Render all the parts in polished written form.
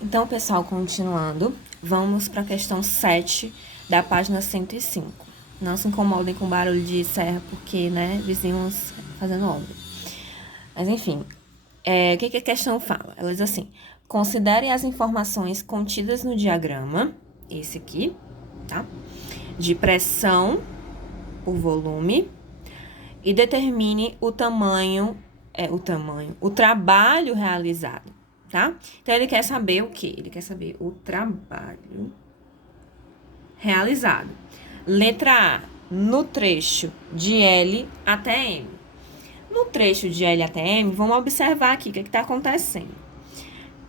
Então, pessoal, continuando, vamos para a questão 7 da página 105. Não se incomodem com barulho de serra, porque, né, vizinhos fazendo obra. Mas, enfim, o que a questão fala? Ela diz assim, considere as informações contidas no diagrama, esse aqui, tá? De pressão por volume e determine o trabalho realizado, tá? Então, ele quer saber o quê? Ele quer saber o trabalho realizado. Letra A, no trecho de L até M. No trecho de L até M, vamos observar aqui o que está acontecendo.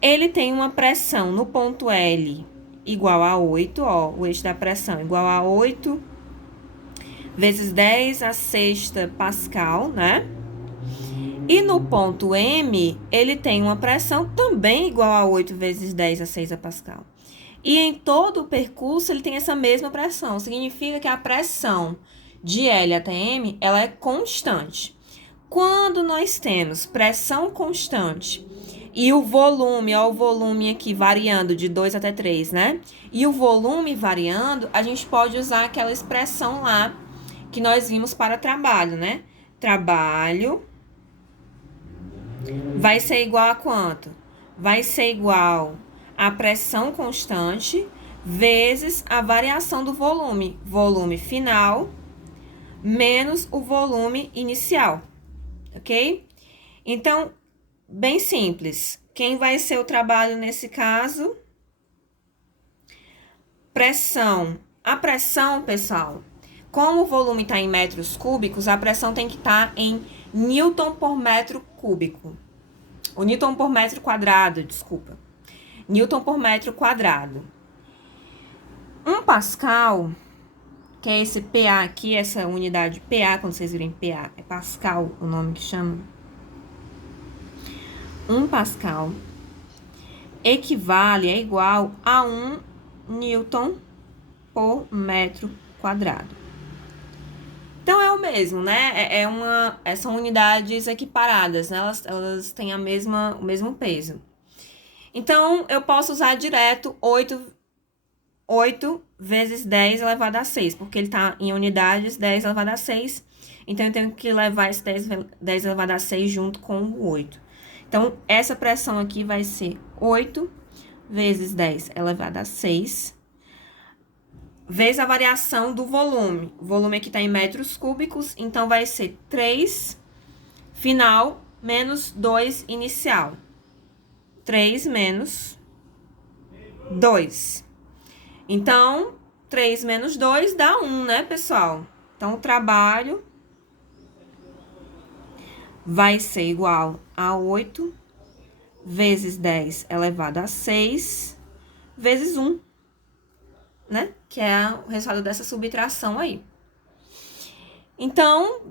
Ele tem uma pressão no ponto L igual a 8, ó, o eixo da pressão igual a 8 vezes 10 a sexta Pascal, né? E no ponto M, ele tem uma pressão também igual a 8 vezes 10 a 6 Pascal. E em todo o percurso, ele tem essa mesma pressão. Significa que a pressão de L até M, ela é constante. Quando nós temos pressão constante e o volume, ó, o volume aqui variando de 2 até 3, né? E o volume variando, a gente pode usar aquela expressão lá que nós vimos para trabalho, né? Trabalho vai ser igual a quanto? Vai ser igual a pressão constante vezes a variação do volume. Volume final menos o volume inicial, ok? Então, bem simples. Quem vai ser o trabalho nesse caso? Pressão. A pressão, pessoal, como o volume está em metros cúbicos, a pressão tem que estar em Newton por metro cúbico. O Newton por metro quadrado, desculpa. Newton por metro quadrado. 1 Pascal, que é esse PA aqui, essa unidade PA, quando vocês virem PA, é Pascal o nome que chama. 1 Pascal equivale, é igual a 1 Newton por metro quadrado. Então, é o mesmo, né? São unidades equiparadas, né? Elas têm o mesmo peso. Então, eu posso usar direto 8 vezes 10 elevado a 6, porque ele está em unidades 10 elevado a 6. Então, eu tenho que levar esse 10 elevado a 6 junto com o 8. Então, essa pressão aqui vai ser 8 vezes 10 elevado a 6, vezes a variação do volume. O volume aqui está em metros cúbicos, então vai ser 3 final menos 2 inicial. 3 menos 2. Então, 3 menos 2 dá 1, né, pessoal? Então, o trabalho vai ser igual a 8 vezes 10 elevado a 6 vezes 1, né? Que é o resultado dessa subtração aí. Então,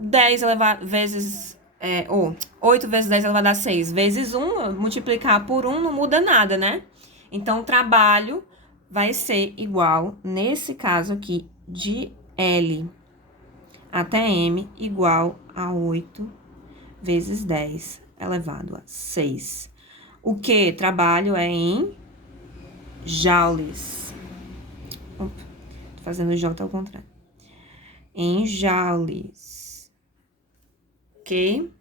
8 vezes 10 elevado a 6 vezes 1, multiplicar por 1 não muda nada, né? Então, o trabalho vai ser igual, nesse caso aqui, de L até M, igual a 8 vezes 10 elevado a 6. O que? Trabalho é em joules. Opa, tô fazendo J ao contrário. Em joules. Ok?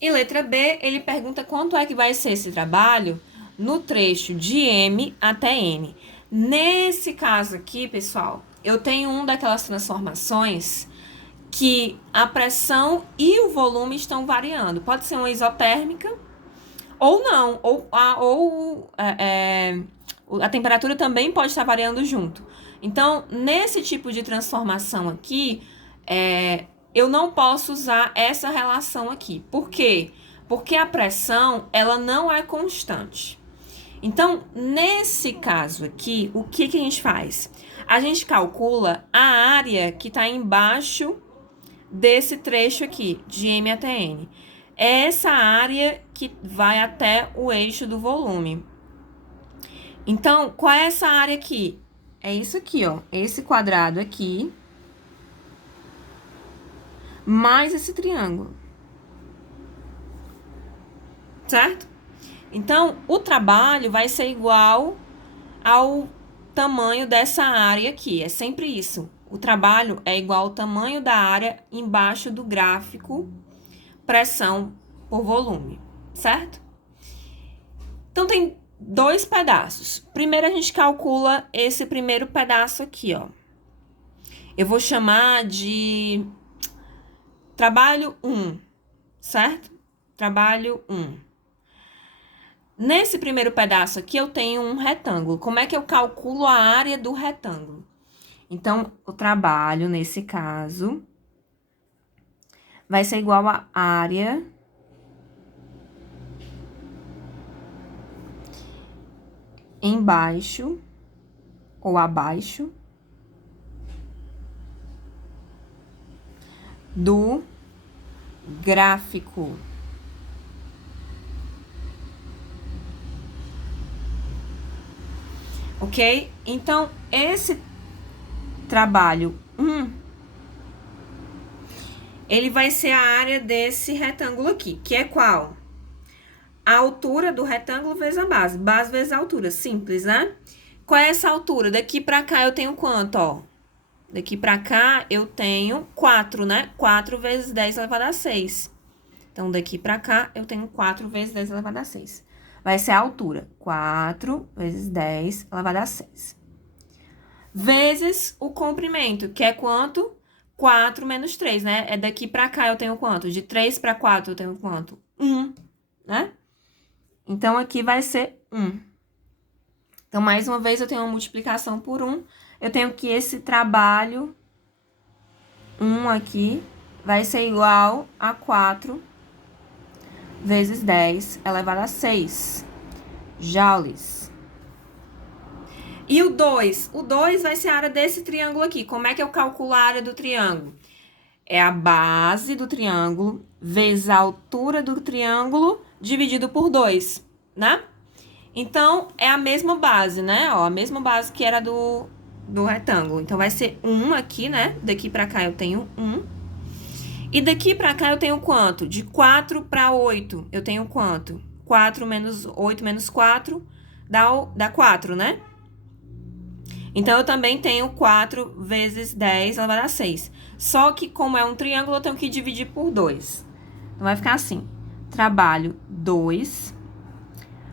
E letra B, ele pergunta quanto é que vai ser esse trabalho no trecho de M até N. Nesse caso aqui, pessoal, eu tenho uma daquelas transformações que a pressão e o volume estão variando. Pode ser uma isotérmica ou não, a temperatura também pode estar variando junto. Então, nesse tipo de transformação aqui, eu não posso usar essa relação aqui. Por quê? Porque a pressão, ela não é constante. Então, nesse caso aqui, o que a gente faz? A gente calcula a área que está embaixo desse trecho aqui, de M até N. É essa área que vai até o eixo do volume. Então, qual é essa área aqui? É isso aqui, ó. Esse quadrado aqui, mais esse triângulo. certo? Então, o trabalho vai ser igual ao tamanho dessa área aqui. É sempre isso. O trabalho é igual ao tamanho da área embaixo do gráfico pressão por volume, certo? Então, tem dois pedaços. Primeiro, a gente calcula esse primeiro pedaço aqui, ó. Eu vou chamar de trabalho 1, certo? Trabalho 1. Nesse primeiro pedaço aqui, eu tenho um retângulo. Como é que eu calculo a área do retângulo? Então, o trabalho, nesse caso, vai ser igual a área embaixo ou abaixo do gráfico. Ok? Então, esse trabalho 1, ele vai ser a área desse retângulo aqui, que é qual? A altura do retângulo vezes a base. Base vezes a altura, simples, né? Qual é essa altura? Daqui pra cá eu tenho quanto, ó? Daqui pra cá eu tenho 4, né? 4 vezes 10 elevado a 6. Então, daqui pra cá eu tenho 4 vezes 10 elevado a 6. Vai ser a altura. 4 vezes 10 elevado a 6. Vezes o comprimento, que é quanto? 4 menos 3, né? É daqui pra cá eu tenho quanto? De 3 pra 4 eu tenho quanto? 1, né? Então, aqui vai ser 1. Então, mais uma vez, eu tenho uma multiplicação por 1. Eu tenho que esse trabalho 1 aqui vai ser igual a 4 vezes 10 elevado a 6 joules. E o 2? O 2 vai ser a área desse triângulo aqui. Como é que eu calculo a área do triângulo? É a base do triângulo vezes a altura do triângulo dividido por 2, né? Então, é a mesma base, né? Ó, a mesma base que era do retângulo. Então, vai ser 1 aqui, né? Daqui pra cá eu tenho 1. E daqui pra cá eu tenho quanto? De 4 para 8, eu tenho quanto? 4 menos 8 menos 4 dá 4, né? Então, eu também tenho 4 vezes 10 elevado a 6. Só que, como é um triângulo, eu tenho que dividir por 2. Então, vai ficar assim. Trabalho 2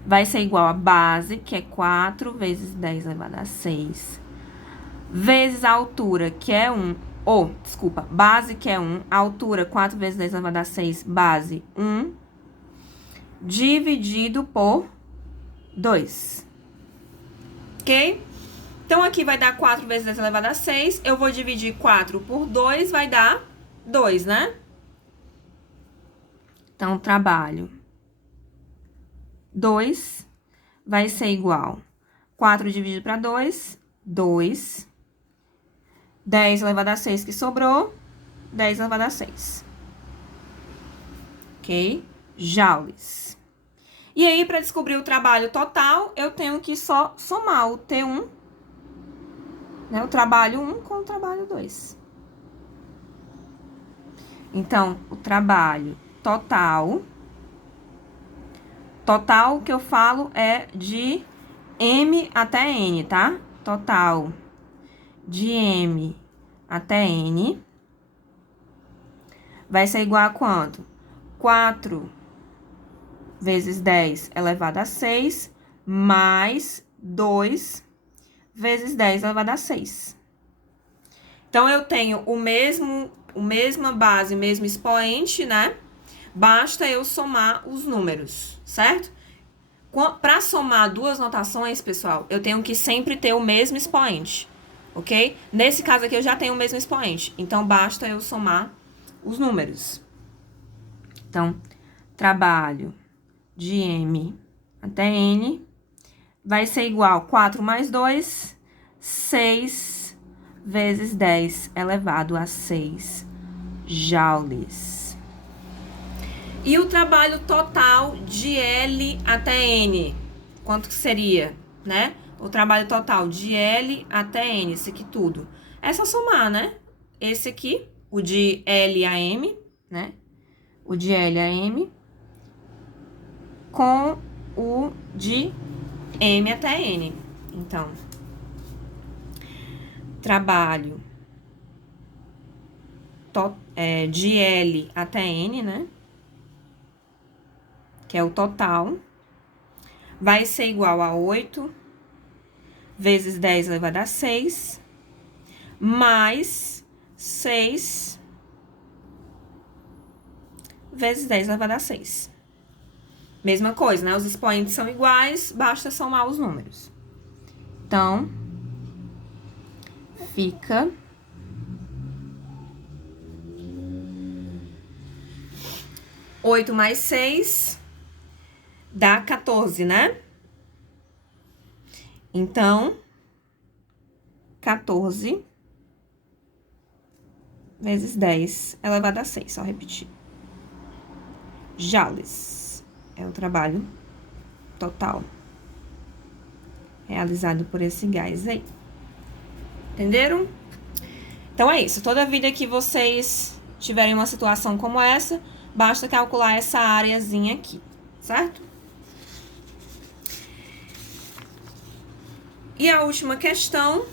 vai ser igual a base, que é 4 vezes 10 elevado a 6, vezes a altura, que é 1. Desculpa, base, que é 1. Altura, 4 vezes 10 elevado a 6, base, 1. Dividido por 2. Ok? Então, aqui vai dar 4 vezes 10 elevado a 6. Eu vou dividir 4 por 2, vai dar 2, né? Então, trabalho 2 vai ser igual 4 dividido para 2, 2. 10 elevado a 6 que sobrou, 10 elevado a 6. Ok? Joules. E aí, para descobrir o trabalho total, eu tenho que só somar o T1, né? O trabalho 1 com o trabalho 2. Então, o trabalho total que eu falo é de M até N, tá? Total de M até N vai ser igual a quanto? 4 vezes 10 elevado a 6, mais 2 vezes 10 elevado a 6. Então, eu tenho mesma base, o mesmo expoente, né? Basta eu somar os números, certo? Para somar duas notações, pessoal, eu tenho que sempre ter o mesmo expoente, ok? Nesse caso aqui, eu já tenho o mesmo expoente. Então, basta eu somar os números. Então, trabalho de M até N vai ser igual a 4 mais 2, 6 vezes 10 elevado a 6 joules. E o trabalho total de L até N, quanto que seria, né? O trabalho total de L até N, esse aqui tudo. É só somar, né? Esse aqui, o de L a M, né? O de L a M, com o de M até N. Então, trabalho de L até N, né? Que é o total. Vai ser igual a 8 vezes 10 elevado a 6, mais 6 vezes 10 elevado a 6. Mesma coisa, né? Os expoentes são iguais, basta somar os números. Então, fica 8 mais 6 dá 14, né? Então, 14 vezes 10 elevado a 6, só repetir. Joules é o trabalho total realizado por esse gás aí. Entenderam? Então, é isso. Toda vida que vocês tiverem uma situação como essa, basta calcular essa areazinha aqui, certo? E a última questão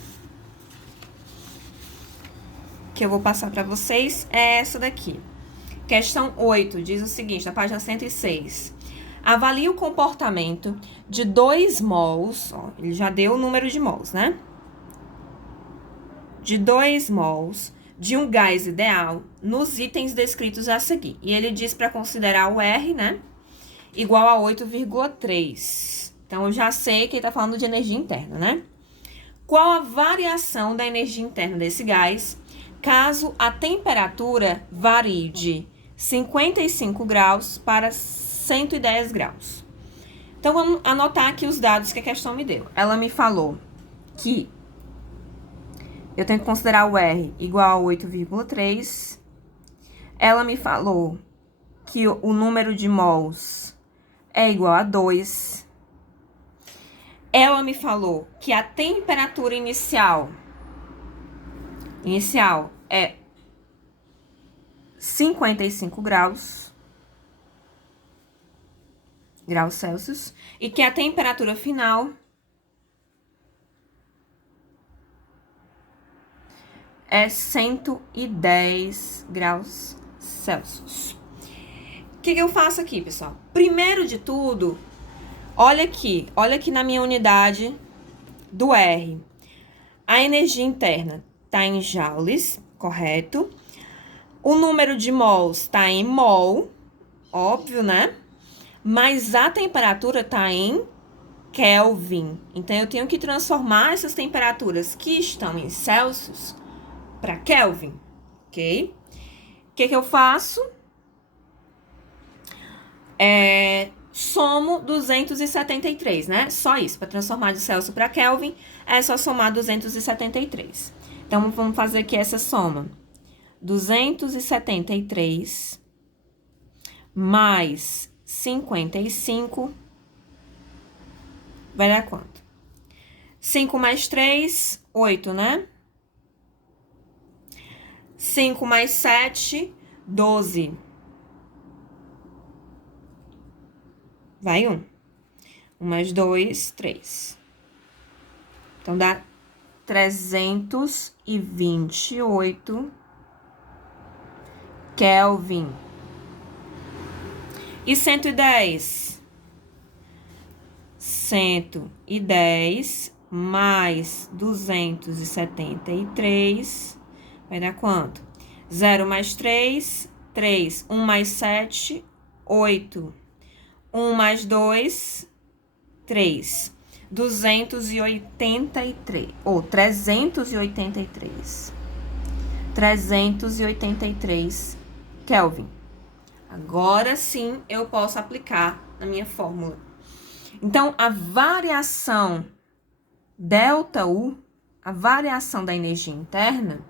que eu vou passar para vocês é essa daqui. Questão 8 diz o seguinte, na página 106. Avalie o comportamento de 2 mols, ó, ele já deu o número de mols, né? De 2 mols de um gás ideal nos itens descritos a seguir. E ele diz para considerar o R, né? Igual a 8,3. Então, eu já sei que ele está falando de energia interna, né? Qual a variação da energia interna desse gás caso a temperatura varie de 55 graus para 110 graus? Então, vamos anotar aqui os dados que a questão me deu. Ela me falou que eu tenho que considerar o R igual a 8,3. Ela me falou que o número de mols é igual a 2. Ela me falou que a temperatura inicial é 55 graus Celsius e que a temperatura final é 110 graus Celsius. O que eu faço aqui, pessoal? Primeiro de tudo, olha aqui na minha unidade do R. A energia interna está em joules, correto? O número de mols está em mol, óbvio, né? Mas a temperatura está em Kelvin. Então, eu tenho que transformar essas temperaturas que estão em Celsius para Kelvin, ok? O que eu faço? Somo 273, né? Só isso. Para transformar de Celsius para Kelvin, é só somar 273. Então, vamos fazer aqui essa soma. 273 mais 55 vai dar quanto? 5 mais 3, 8, né? 5 mais 7, 12. Vai 1. 1 mais 2, 3. Então, dá 328 Kelvin. E 110? 110 mais 273 vai dar quanto? 0 mais 3, 3. 1 mais 7, 8. 1 mais 2, 3. 283, ou 383. 383 Kelvin. Agora sim eu posso aplicar na minha fórmula. Então, a variação ΔU, a variação da energia interna,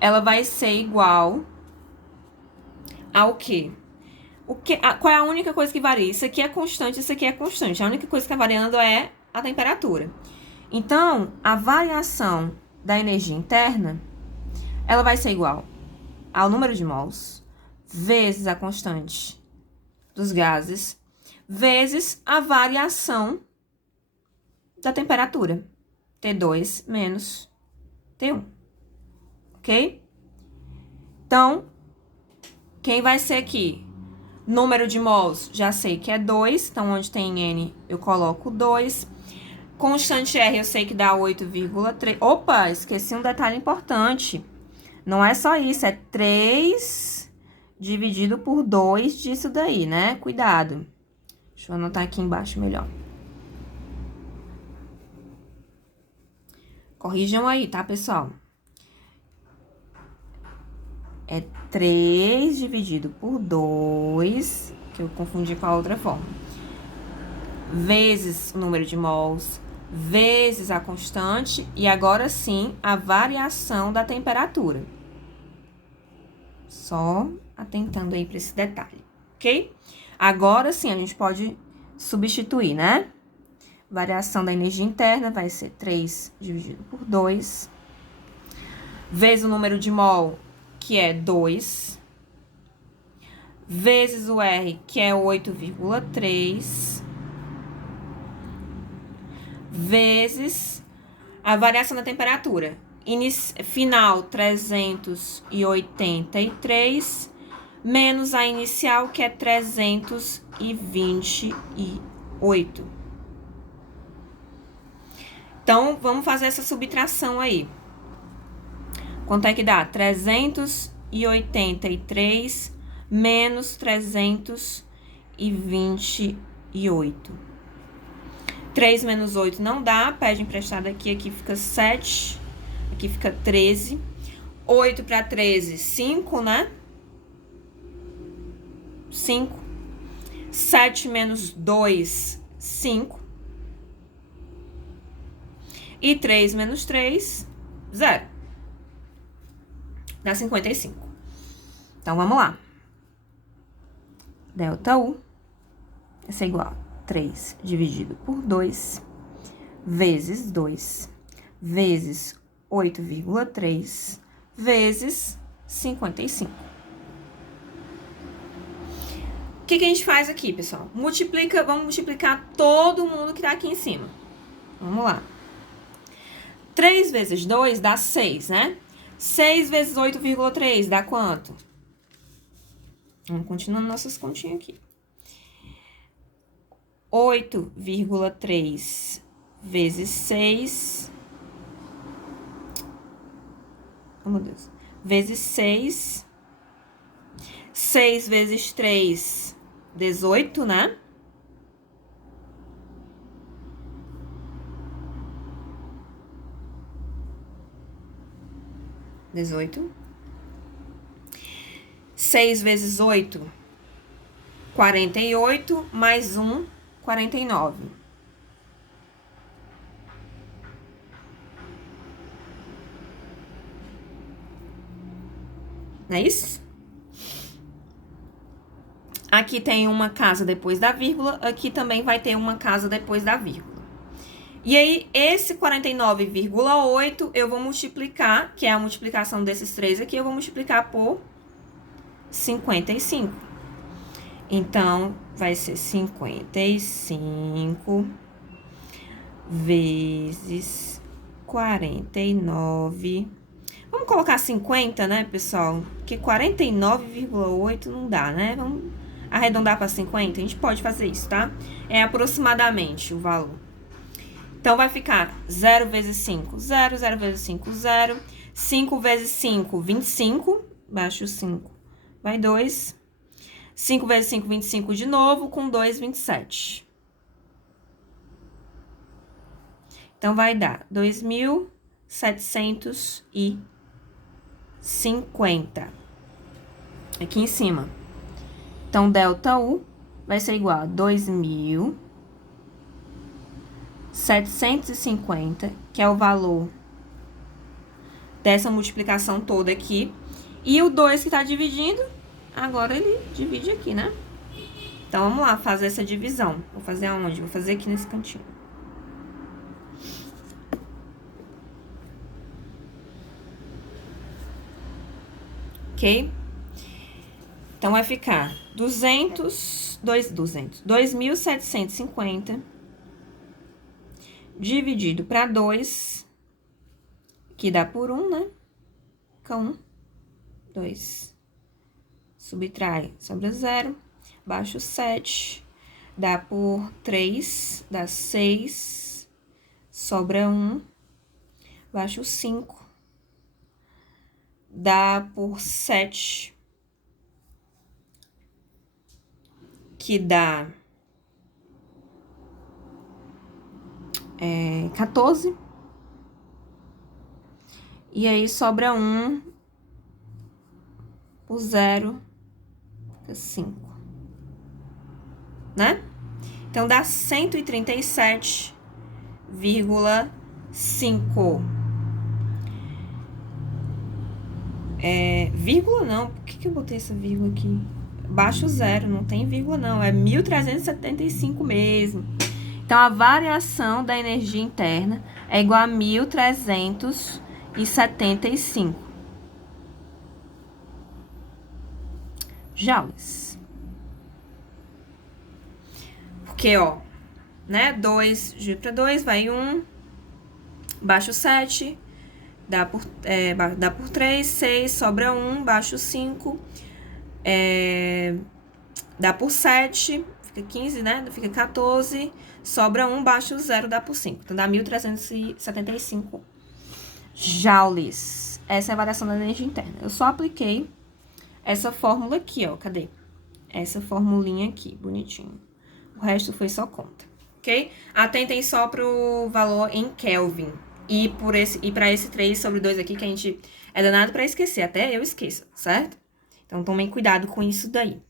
ela vai ser igual ao quê? Qual é a única coisa que varia? Isso aqui é constante, isso aqui é constante. A única coisa que está variando é a temperatura. Então, a variação da energia interna, ela vai ser igual ao número de mols vezes a constante dos gases vezes a variação da temperatura, T2 menos T1, ok? Então, quem vai ser aqui? Número de mols, já sei que é 2, então onde tem N eu coloco 2. Constante R eu sei que dá 8,3. Opa, esqueci um detalhe importante. Não é só isso, é 3 dividido por 2 disso daí, né? Cuidado. Deixa eu anotar aqui embaixo melhor. Corrijam aí, tá, pessoal? É 3 dividido por 2, que eu confundi com a outra forma, vezes o número de mols, vezes a constante, e agora sim, a variação da temperatura. Só atentando aí para esse detalhe, ok? Agora sim, a gente pode substituir, né? Variação da energia interna vai ser 3 dividido por 2, vezes o número de mol, que é 2, vezes o R, que é 8,3, vezes a variação da temperatura. Final, 383, menos a inicial, que é 328. Então, vamos fazer essa subtração aí. Quanto é que dá? 383 menos 328. 3 menos 8 não dá, pede emprestado aqui, aqui fica 7, aqui fica 13. 8 para 13, 5, né? 5. 7 menos 2, 5. E 3 menos 3, 0. Dá 55. Então, vamos lá. Delta U vai ser igual a 3 dividido por 2, vezes 2, vezes 8,3, vezes 55. O que a gente faz aqui, pessoal? Multiplica, vamos multiplicar todo mundo que tá aqui em cima. Vamos lá. 3 vezes 2 dá 6, né? 6 vezes 8,3 dá quanto? Vamos continuando nossas continhas aqui. 8,3 vezes 6. Oh, meu Deus. Vezes 6. 6 vezes 3, 18, né? (18). 6 vezes 8, 48, mais 1, 49. Não é isso? Aqui tem uma casa depois da vírgula, aqui também vai ter uma casa depois da vírgula. E aí, esse 49,8 eu vou multiplicar, que é a multiplicação desses três aqui, eu vou multiplicar por 55. Então, vai ser 55 vezes 49. Vamos colocar 50, né, pessoal? Porque 49,8 não dá, né? Vamos arredondar para 50? A gente pode fazer isso, tá? É aproximadamente o valor. Então, vai ficar 0 vezes 5, 0, 0 vezes 5, 0. 5 vezes 5, 25. Baixa o 5. Vai 2. 5 vezes 5, 25 de novo. Com 2, 27. Então, vai dar 2.750. Aqui em cima. Então, delta U vai ser igual a 2.750, que é o valor dessa multiplicação toda aqui. E o 2 que tá dividindo, agora ele divide aqui, né? Então, vamos lá fazer essa divisão. Vou fazer aonde? Vou fazer aqui nesse cantinho. Ok? Então, vai ficar 200 2.750 dividido para 2, que dá por 1, né? Fica 1, 2. Subtrai, sobra 0. Baixo 7. Dá por 3, dá 6. Sobra 1. Baixo 5. Dá por 7. Que dá 14. E aí sobra 1 por 0, fica 5. Né? Então, dá 137,5. Vírgula não, por que eu botei essa vírgula aqui? Baixo 0, não tem vírgula não, é 1.375 mesmo. Então, a variação da energia interna é igual a 1.375 joules. Porque, ó, né, 2 dividido para 2, vai 1, baixo 7, dá por 3, 6, sobra 1, baixo 5, dá por 7, fica 15, né, fica 14, sobra 1, baixo 0, dá por 5. Então, dá 1.375 joules. Essa é a variação da energia interna. Eu só apliquei essa fórmula aqui, ó, cadê? Essa formulinha aqui, bonitinho. O resto foi só conta, ok? Atentem só pro valor em Kelvin. E para esse 3 sobre 2 aqui, que a gente é danado para esquecer. Até eu esqueço, certo? Então, tomem cuidado com isso daí.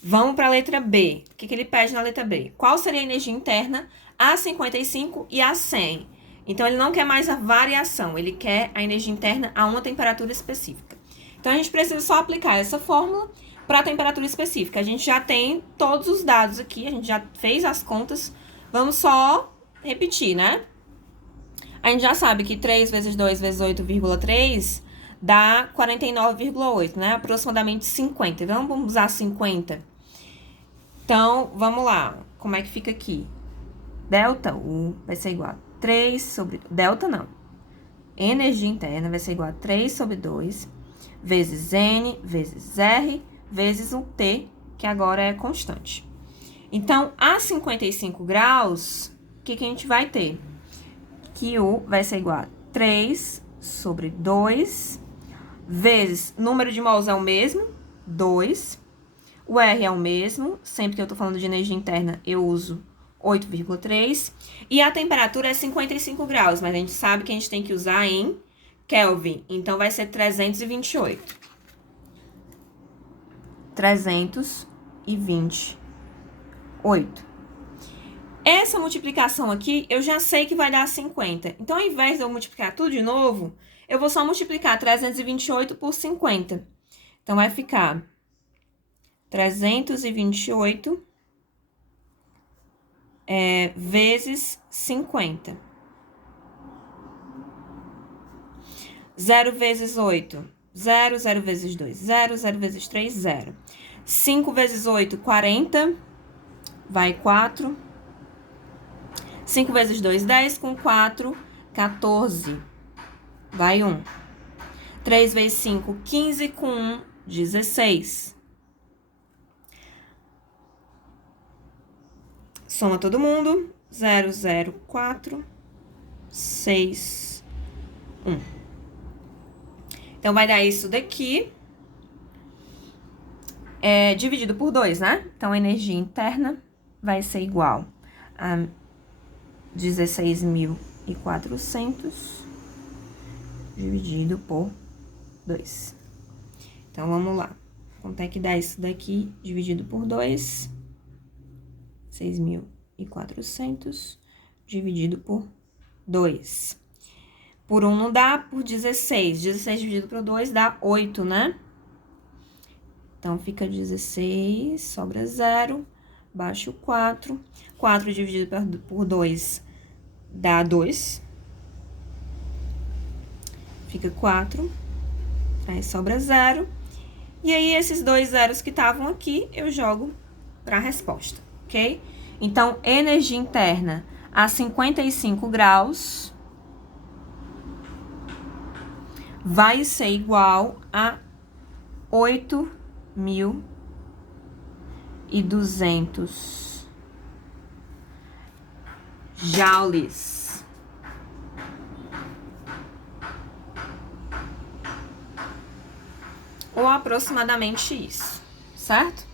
Vamos para a letra B. O que ele pede na letra B? Qual seria a energia interna a 55 e a 100? Então, ele não quer mais a variação. Ele quer a energia interna a uma temperatura específica. Então, a gente precisa só aplicar essa fórmula para a temperatura específica. A gente já tem todos os dados aqui, a gente já fez as contas. Vamos só repetir, né? A gente já sabe que 3 vezes 2 vezes 8,3 dá 49,8, né? Aproximadamente 50. Então, vamos usar 50. Então, vamos lá. Como é que fica aqui? Delta U vai ser igual a 3 sobre... Delta não. Energia interna vai ser igual a 3 sobre 2 vezes N vezes R vezes o T, que agora é constante. Então, a 55 graus, o que a gente vai ter? Que U vai ser igual a 3 sobre 2 vezes, número de mols é o mesmo, 2. O R é o mesmo, sempre que eu tô falando de energia interna, eu uso 8,3. E a temperatura é 55 graus, mas a gente sabe que a gente tem que usar em Kelvin. Então, vai ser 328. 328. Essa multiplicação aqui, eu já sei que vai dar 50. Então, ao invés de eu multiplicar tudo de novo, eu vou só multiplicar 328 por 50. Então, vai ficar 328 vezes 50. 0 vezes 8, 0. 0 vezes 2, 0. 0 vezes 3, 0. 5 vezes 8, 40. Vai 4. 5 vezes 2, 10. Com 4, 14. Vai 1. 3 vezes 5, 15. Com 1, 16. Soma todo mundo. 0, 0, 4, 6, 1. Então, vai dar isso daqui. Dividido por 2, né? Então, a energia interna vai ser igual a 16.400 dividido por 2. Então, vamos lá. Quanto é que dá isso daqui dividido por 2? 6.400 dividido por 2. Por 1 não dá, por 16. 16 dividido por 2 dá 8, né? Então, fica 16, sobra 0, baixo 4. 4 dividido por 2 dá 2. Fica 4. Aí, sobra 0. E aí, esses dois zeros que estavam aqui, eu jogo para a resposta, ok? Então, energia interna a 55 graus vai ser igual a 8.200 joules. Ou aproximadamente isso, certo?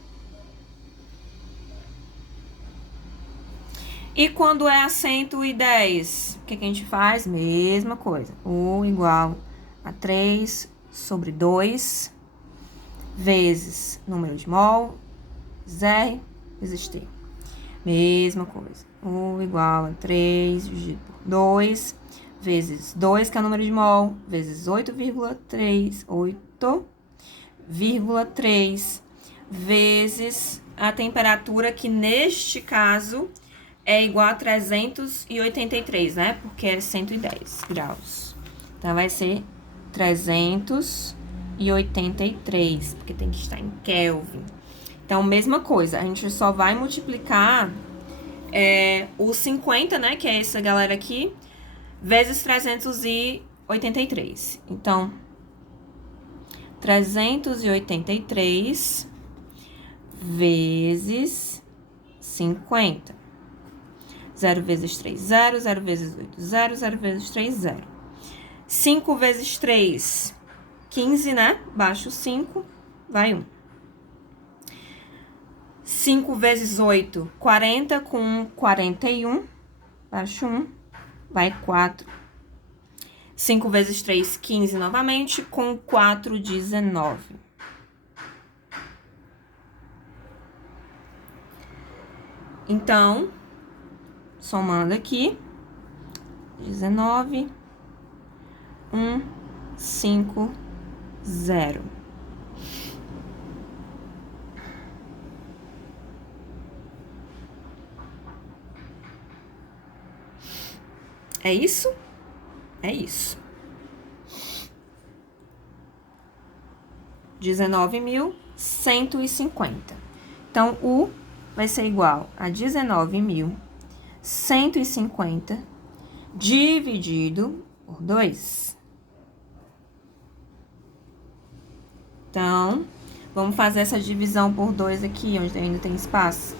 E quando é a 110, o que a gente faz? Mesma coisa. U igual a 3 sobre 2 vezes número de mol, R vezes T. Mesma coisa. U igual a 3 dividido por 2 vezes 2, que é o número de mol, vezes 8,3 vezes a temperatura, que neste caso é igual a 383, né? Porque é 110 graus. Então, vai ser 383, porque tem que estar em Kelvin. Então, mesma coisa, a gente só vai multiplicar o 50, né? Que é essa galera aqui, vezes 383. Então, 383 vezes 50. 0 vezes 3, 0. 0 vezes 8, 0. 0 vezes 3, 0. 5 vezes 3, 15, né? Baixo 5, vai 1. 5 vezes 8, 40, com 1, 41. Baixo 1, vai 4. 5 vezes 3, 15 novamente, com 4, 19. Então, somando aqui, 19, 1, 5, 0. É isso? É isso. 19.150. Então, U vai ser igual a 19.150 dividido por 2. Então, vamos fazer essa divisão por 2 aqui, onde ainda tem espaço.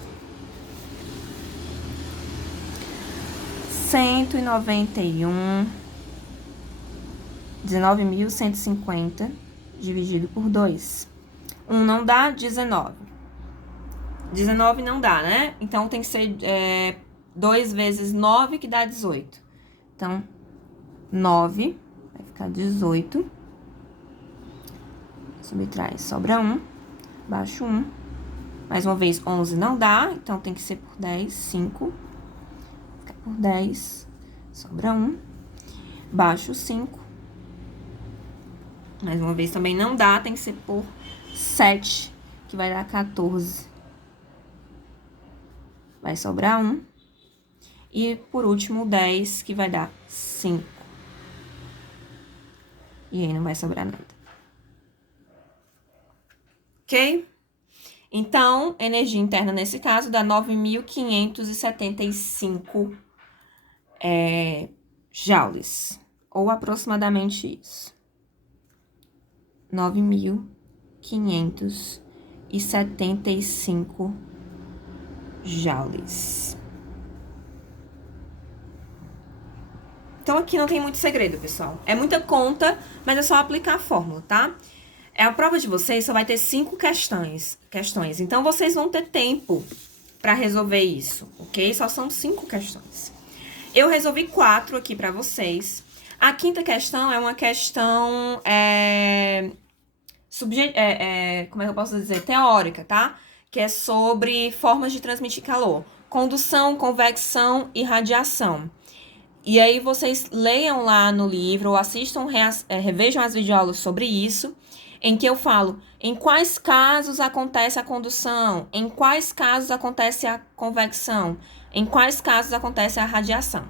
19.150 dividido por 2. 1 não dá, 19. 19 não dá, né? Então, tem que ser 2 vezes 9, que dá 18. Então, 9 vai ficar 18. Subtrai, sobra 1. Baixo 1. Mais uma vez, 11 não dá, então tem que ser por 10, 5. Fica por 10, sobra 1. Baixo 5. Mais uma vez, também não dá, tem que ser por 7, que vai dar 14. Vai sobrar 1. E, por último, 10, que vai dar 5. E aí, não vai sobrar nada. Ok? Então, energia interna, nesse caso, dá 9.575 joules. Ou aproximadamente isso. 9.575 joules. Então, aqui não tem muito segredo, pessoal. É muita conta, mas é só aplicar a fórmula, tá? A prova de vocês só vai ter 5 questões. Então, vocês vão ter tempo para resolver isso, ok? Só são 5 questões. Eu resolvi 4 aqui para vocês. A quinta questão é uma questão como é que eu posso dizer? Teórica, tá? Que é sobre formas de transmitir calor. Condução, convecção e radiação. E aí, vocês leiam lá no livro ou assistam, revejam as videoaulas sobre isso, em que eu falo em quais casos acontece a condução, em quais casos acontece a convecção, em quais casos acontece a radiação.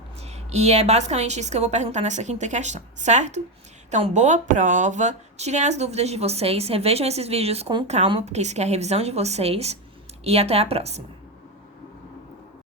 E é basicamente isso que eu vou perguntar nessa quinta questão, certo? Então, boa prova, tirem as dúvidas de vocês, revejam esses vídeos com calma, porque isso aqui é a revisão de vocês, e até a próxima.